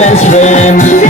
and swim.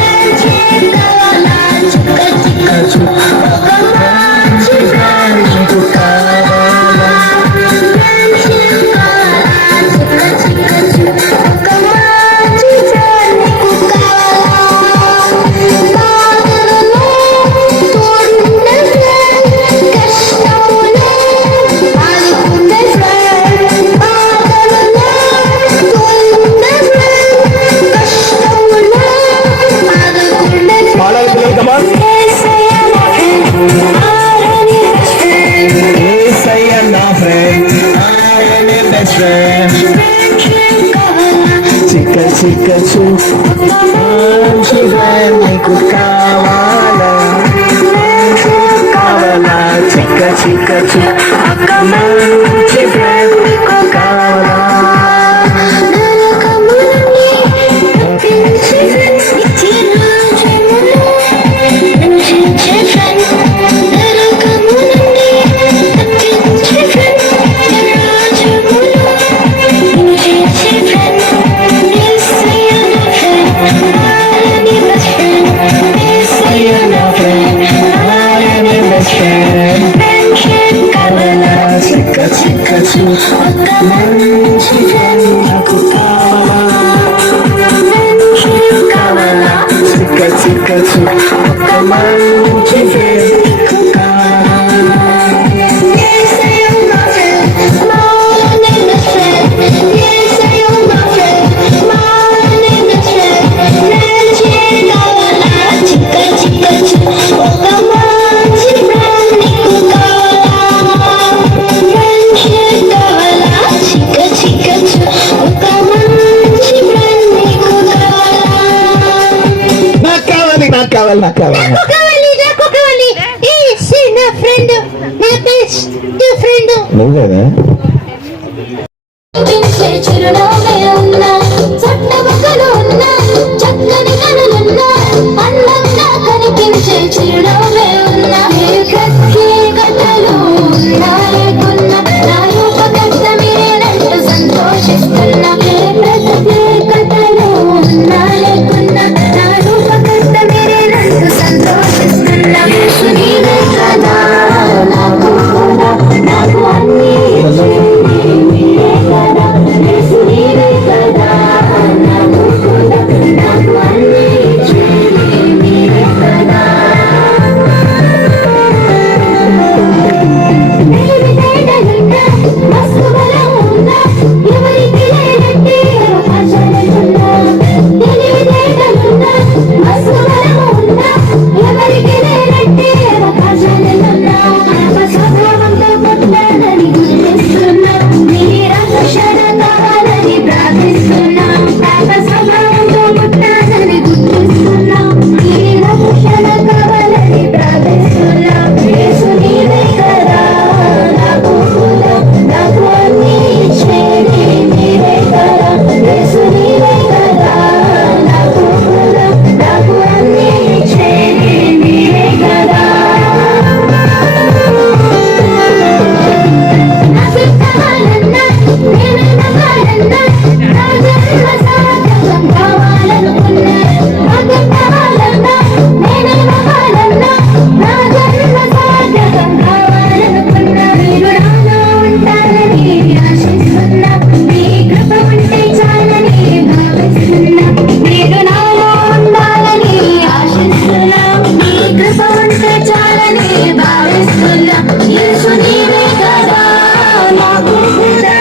బ్రతకచ్చు మంచిగా నీకు కావాలా కావాలా చిక్క చిక్క చిక్క నాకు కావాలి. నాకు కావాలి నువ్వేనా? చిరునామే ఉన్నా చట్టబుక్కలో that is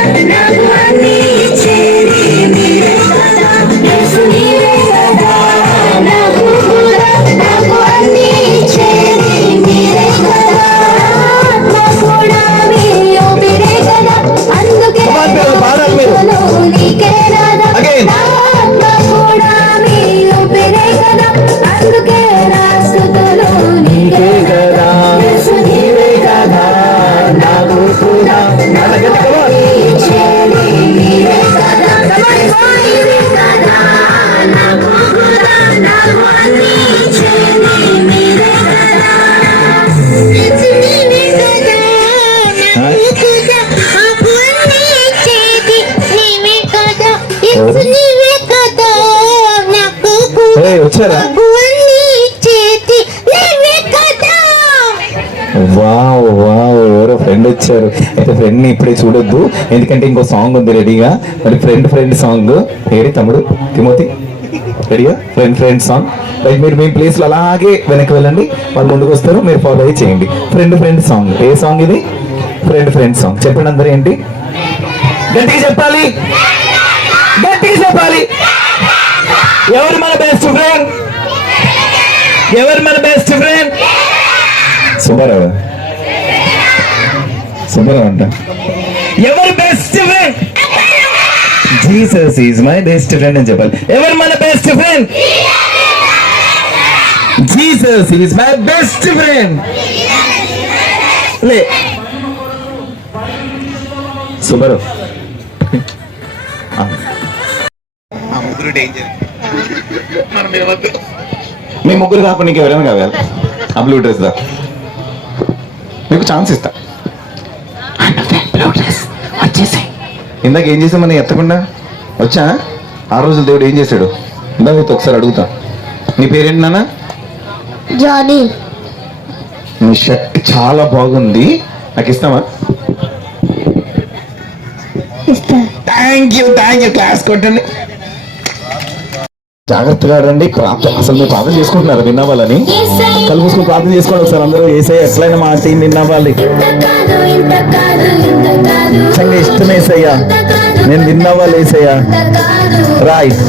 Yeah. ఫ్రెండ్ వచ్చారు. అయితే ఫ్రెండ్ని ఇప్పుడే చూడొద్దు. ఎందుకంటే ఇంకో సాంగ్ ఉంది రెడీగా మరి ఫ్రెండ్ ఫ్రెండ్ సాంగ్ ఏడి తమ్ముడు? తిమోతి? రెడీగా ఫ్రెండ్ ఫ్రెండ్ సాంగ్ రైట్ మీరు మీ ప్లేస్లో అలాగే వెనక్కి వెళ్ళండి. వాళ్ళు ముందుకు వస్తారు. మీరు ఫాలో అయ్యి చేయండి. ఫ్రెండ్ ఫ్రెండ్ సాంగ్ ఏ సాంగ్ ఇది? ఫ్రెండ్ ఫ్రెండ్ సాంగ్ చెప్పండి అందరూ ఏంటి? గట్టిగా చెప్పాలి. గట్టిగా చెప్పాలి. ఎవరు మన బెస్ట్ ఫ్రెండ్ ఎవరు మన బెస్ట్ ఫ్రెండ్ సుమారు శుభ్రం ఎవరు best friend Jesus is my best friend అని చెప్పాలి. ఎవరు మన best friend Jesus is my best friend లే. శుభ్రం మీ ముగ్గురు కాకుండా ఎవరైనా కావాలి? ఆ బ్లూ డ్రెస్ దా? మీకు ఛాన్స్ ఇస్తా. ఇందాక ఏం చేసామని ఎత్తకుండా వచ్చా? ఆ రోజు దేవుడు ఏం చేశాడు? ఇందాక అయితే ఒకసారి అడుగుతా. నీ పేరేంటి నాన్న? జానీ. నీ షర్ట్ చాలా బాగుంది. నాకు ఇస్తావా? ఇస్తా. Thank you thank you class కొట్టండి. జాగ్రత్తగా రండి. ప్రార్థన అసలు మీరు ప్రార్థన చేసుకుంటున్నారు? విన్నవాళ్ళని కళ్ళు ప్రార్థన చేసుకోండి ఒకసారి అందరూ. ఏసై ఎట్లయినా మా టీం విన్నవాలి. ఇంత నిజంగా ఇష్టం ఏసయ్యా. నేను విన్నవాళ్ళు ఏసయ్యా. ఇంత కాదు రైట్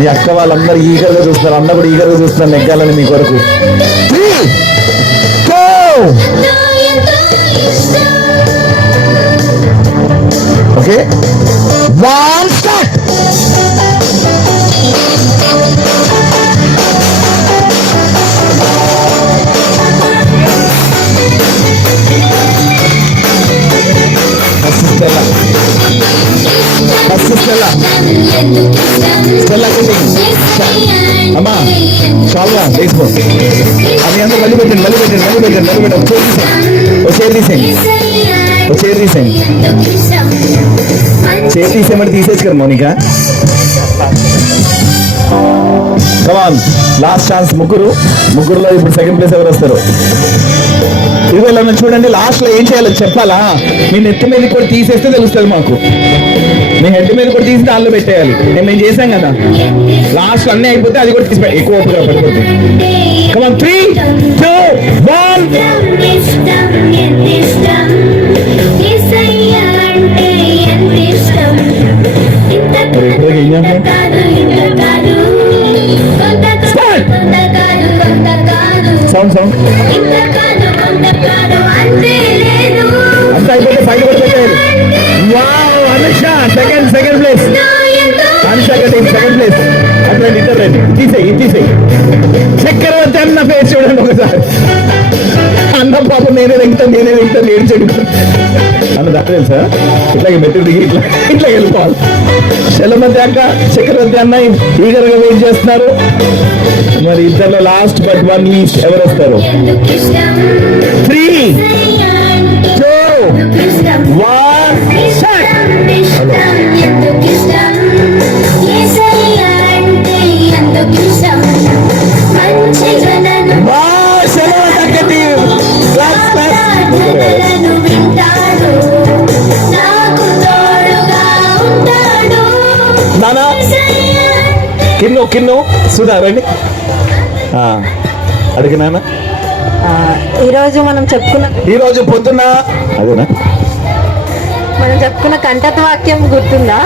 మీ అక్క వాళ్ళందరూ ఈగర్గా చూస్తున్నారు. అన్న కూడా ఈగర్గా చూస్తున్నారు నెగ్గాలని మీ కొరకు. ఓకే వన్ స్టార్ట్ పెట్టండి మళ్ళీ పెట్టండి ఒక చైర్ తీసేయండి తీసేసి కదా మౌనిక కమాన్ లాస్ట్ ఛాన్స్ ముగ్గురు ముగ్గురులో ఇప్పుడు సెకండ్ ప్లేస్ ఎవరు వస్తారు ఇదిగో ఇలా నన్ను చూడండి లాస్ట్లో ఏం చేయాలో చెప్పాలా మీ నెత్తి మీద కూడా తీసేస్తే తెలుస్తుంది మాకు మీ హెడ్ మీద కూడా తీసి దానిలో పెట్టేయాలి నేను మేము చేశాం కదా లాస్ట్లో అన్నీ అయిపోతే అది కూడా తీసి ఎక్కువ ఓపిక పడిపోతుంది come on three two sound sound. అంతే అయిపోతే బయట కూడా పెట్టేయాలి. Wow Anusha second second place Anusha cutting second place అట్లా ఇద్దరు రండి తీసేయి తీసేయి. చక్రవర్తి అన్న ఫేస్ చూడండి ఒకసారి. పాపం నేనే తెగుతాను నేనే తెగుతాను ఏడు చెడు. అన్న దాకా తెలుసా ఇట్లాగే మెట్టు దిగి ఇట్లా ఇట్లా వెళ్ళిపోవాలి. శలమతి అక్క చక్రవర్తి అన్న ఈగర్గా వెయిట్ చేస్తున్నారు. మరి ఇద్దరు లాస్ట్ బట్ వన్ లీస్ట్ ఎవరు వస్తారు? త్రీ కిన్ను కిన్ను. సుధా రండి. ఆ, అడిగి నాన్న. ఆ, ఈరోజు మనం చెప్పుకున్న ఈ రోజు పొద్దున్న అదేనా? మనం చెప్పుకున్న కంఠత వాక్యం గుర్తుందా?